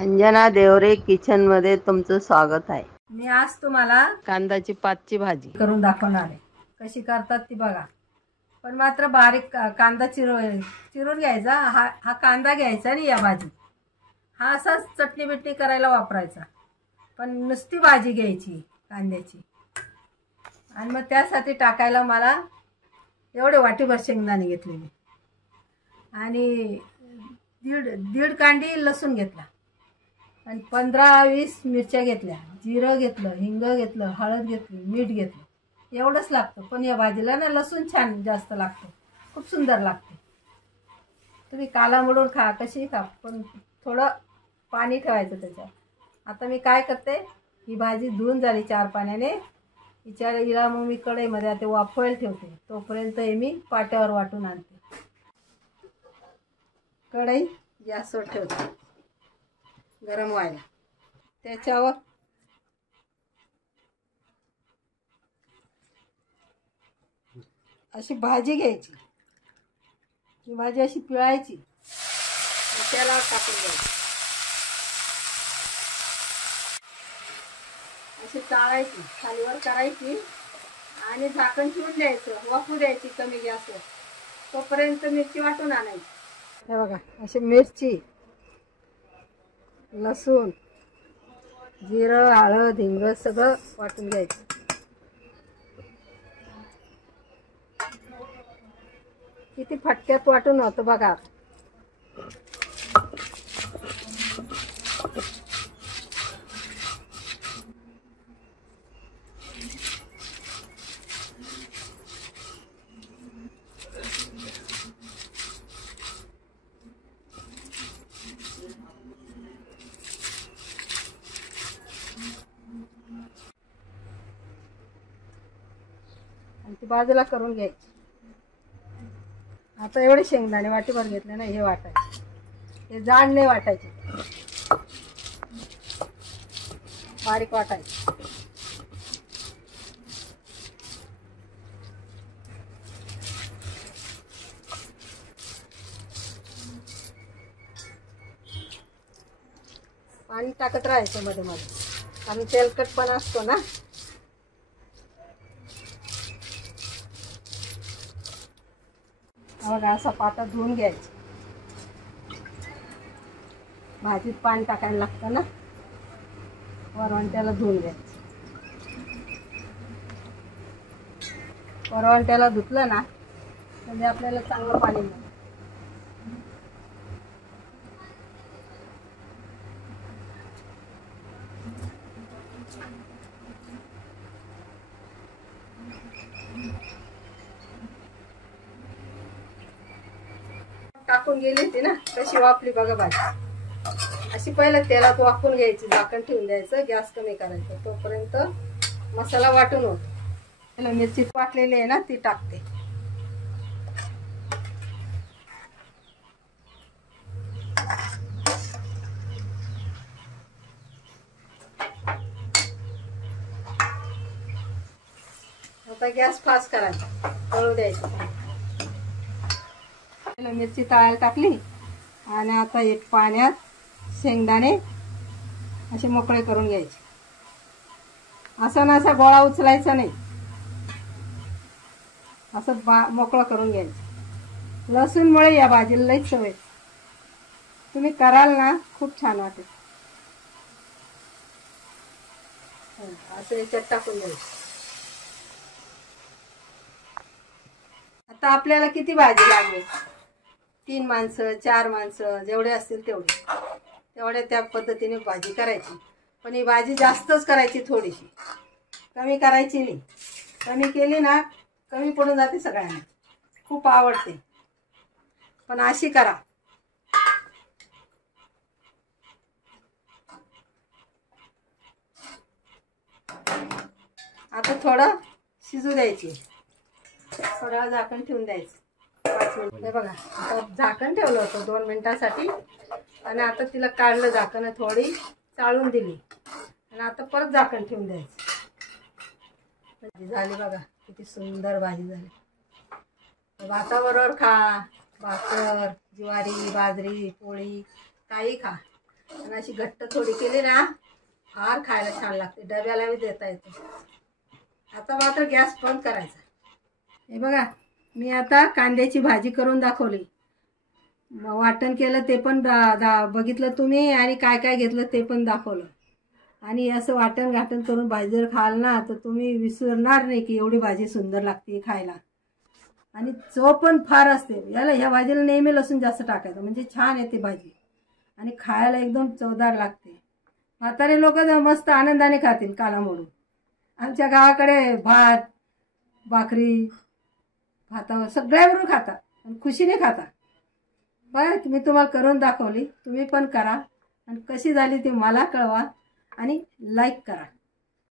Anjana Deore kitchen मध्ये तुमचं स्वागत आहे। मी आज तुम्हाला कांदाची पातची भाजी करून दाखवणार आहे। कशी करतात ती बघा। पण मात्र बारीक कांदा चिरून घ्यायचा। हा कांदा घ्यायचा आणि या भाजी हा असाच चटणी बिटणी करायला वापरायचा। पण नुसती भाजी घ्यायची कांद्याची। आणि मग त्यासाठी टाकायला मला एवढे वाटीभर शेंगदाणे घेतले मी आणि दीड कांडी लसूण घेतला आणि 15-20 मिरच्या घेतल्या, जिरं घेतलं, हिंग घेतलं, हळद घेतली, मीठ घेतलं। एवढंच लागतं। पण या भाजीला ना लसूण छान जास्त लागतं, खूप सुंदर लागते। तुम्ही काला मोडून खा, कशी खा, पण थोडं पाणी ठेवायचं त्याच्यात। आता मी काय करते, ही भाजी धुवून झाली 4 पाण्याने। हिला मग मी कढईमध्ये आता वाफवायला ठेवते। तोपर्यंत हे मी पाट्यावर वाटून आणते। कढई गॅसवर ठेवते गरम व्हायला। त्याच्यावर अशी भाजी घ्यायची। ही भाजी अशी पिळायची, त्याला टाकून द्यायची, अशी चाळायची, खालीवर करायची आणि झाकण ठेवून द्यायचं, वाफू द्यायची कमी गॅसवर। तोपर्यंत मिरची वाटून आणायची। हे बघा, अशी मिरची, लसूण, जिरं, हळद, हिंग सगळं वाटून घ्यायचं। किती फटक्यात वाटून होतं बघा। ती बाजूला करून घ्यायची। आता एवढे शेंगदाणे वाटीभर घेतले ना, हे वाटायचे, हे जाड नाही वाटायचे, बारीक वाटायचे। पाणी टाकत राहायचं मध्ये मध्ये, आणि तेलकट पण असतो ना। बघा, असा पाटा धुवून घ्यायचा। भाजीत पाणी टाकायला लागतं ना, वरवण त्याला धुवून घ्यायचं। वरवण त्याला धुतलं ना म्हणजे आपल्याला चांगलं पाणी मिळतं। टाकून गेली होती ना, कशी वाफली बघा भाजी। अशी पहिलं तेलात वाफून घ्यायची, झाकण ठेवून द्यायचं, गॅस कमी करायचा। तोपर्यंत मसाला वाटून होतो। त्याला मिरची वाटलेली आहे ना, ती टाकते। आता गॅस फास्ट करायचा, तळू द्यायचं। मिरची तळायला टाकली आणि आता एक पाण्यात शेंगदाणे असे मोकळे करून घ्यायचे। असं ना असा गोळा उचलायचा नाही, असं मोकळं करून घ्यायचं। लसूणमुळे या भाजीला लई चव येते, तुम्ही कराल ना खूप छान वाटेल। असं याच्यात टाकून द्यायचं। आता आपल्याला किती भाजी लागेल, 3 माणसं 4 माणसं जेवढे असतील तेवढे त्या पद्धतीने भाजी करायची। पण ही भाजी जास्तच करायची, थोडीशी कमी करायची नाही। कमी केली ना कमी पडून जाते, सगळ्यांना खूप आवडते, पण अशी करा। आता थोडं शिजू द्यायची, थोडा झाकण ठेवून द्यायचं 5 मिनिट। हे बघा, आता झाकण ठेवलं होतं 2 मिनिटांसाठी आणि आता तिला काढलं झाकण, थोडी चाळून दिली आणि आता परत झाकण ठेवून द्यायचं। भाजी झाली बघा, किती सुंदर भाजी झाली। भाताबरोबर खा, भाकर, ज्वारी, बाजरी, पोळी काही खा, आणि अशी घट्ट थोडी केली ना फार खायला छान लागते, डब्यालाही देता येते. आता मात्र गॅस बंद करायचा. हे बघा मी आता कांद्याची भाजी करून दाखवली, वाटण केलं ते पण बघितलं तुम्ही, आणि काय काय घेतलं ते पण दाखवलं. आणि असं वाटण घाटण करून भाजी जर खाल ना तर तुम्ही विसरणार नाही की एवढी भाजी सुंदर लागते खायला. आणि चव पण फार असते याला. ह्या भाजीला नेहमी लसूण जास्त टाकायचं म्हणजे छान येते भाजी आणि खायला एकदम चवदार लागते. म्हातारे लोक मस्त आनंदाने खातील काला मोडून. आमच्या गावाकडे भात भाकरी भातावर सगळ्याबरोबर खाता आणि खुशीने खाता. बरं मी तुम्हाला करून दाखवली, तुम्ही पण करा आणि कशी झाली ती मला कळवा आणि लाईक करा.